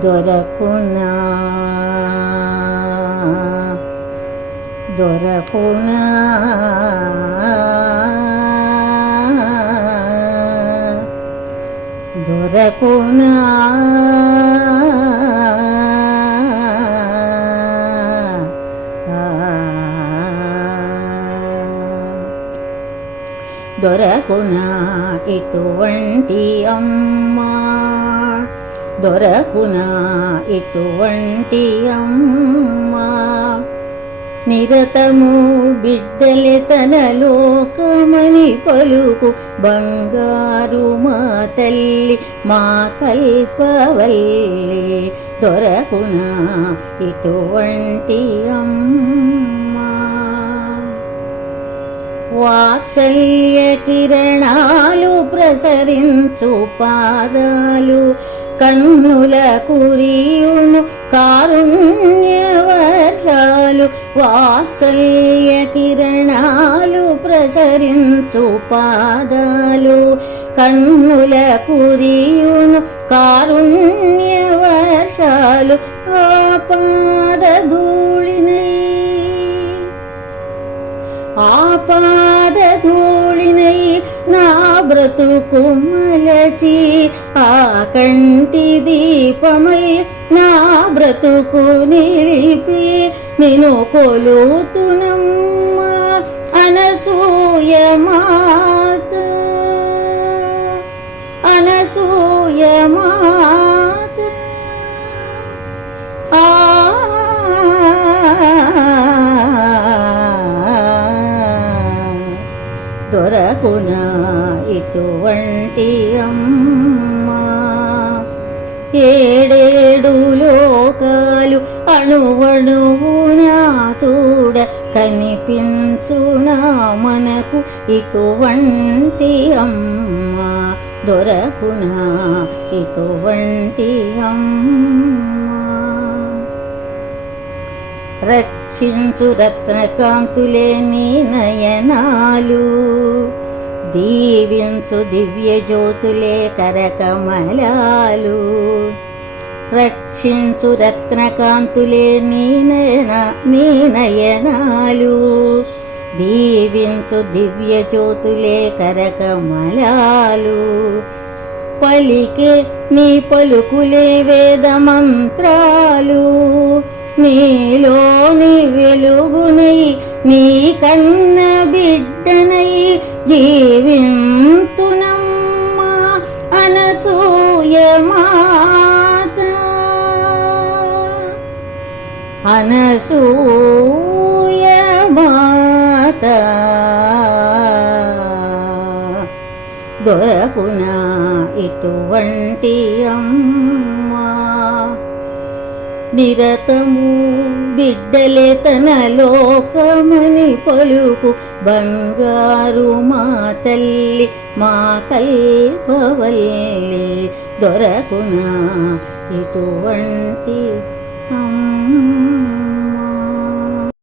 దొరకునా దొరకునా దొరకునా దొరకునా ఇటువంటి అమ్మా, దొరకునా ఇటువంటి అమ్మా, నిరతము బిడ్డలే తన లోకమని పలుకు బంగారు మా తల్లి మా కల్పవల్లి. దొరకునా ఇటువంటి అమ్మా, వాత్సల్య కిరణాలు ప్రసరించు పాదాలు, కన్నుల కురియును కారుణ్య వర్షాలు. వాత్సల్య కిరణాలు ప్రసరించు పాదాలు, కన్నుల కురియును కారుణ్య వర్షాలు. ఆ పాదధూళినై ఆపాదధూళినై నా బ్రతుకు మలచి, ఆ కంటి దీపమై నా బ్రతుకు నిలిపి, నిన్ను కొలుతునమ్మా అనసూయ మాత, అనసూయ మాత. దొరకునా ఇటువంటి అమ్మా, ఏడేడు లోకాలు అణువణువునా చూడ కనిపించునా మనకు ఇటువంటి అమ్మా. దొరకునా ఇటువంటి అమ్మా, రక్షించు రత్నకాంతులే నీ నయనాలు, దీవించు దివ్య జ్యోతులే కరకమలాలు. రక్షించు రత్నకాంతులే నీ నయనాలు, దీవించు దివ్య జ్యోతులే కరకమలాలు. పలికే నీ పలుకులే వేద మంత్రాలు, నీలోని వెలుగునై నీ కన్న బిడ్డనై జీవింతునమ్మా అనసూయ మాత, అనసూయ మాత. దొరకునా ఇటువంటి అమ్మా, నిరతము బిడ్డలే తన లోకమని పలుకు బంగారు మా తల్లి మా కల్పవల్లి. దొరకునా ఇటువంటి అమ్మా.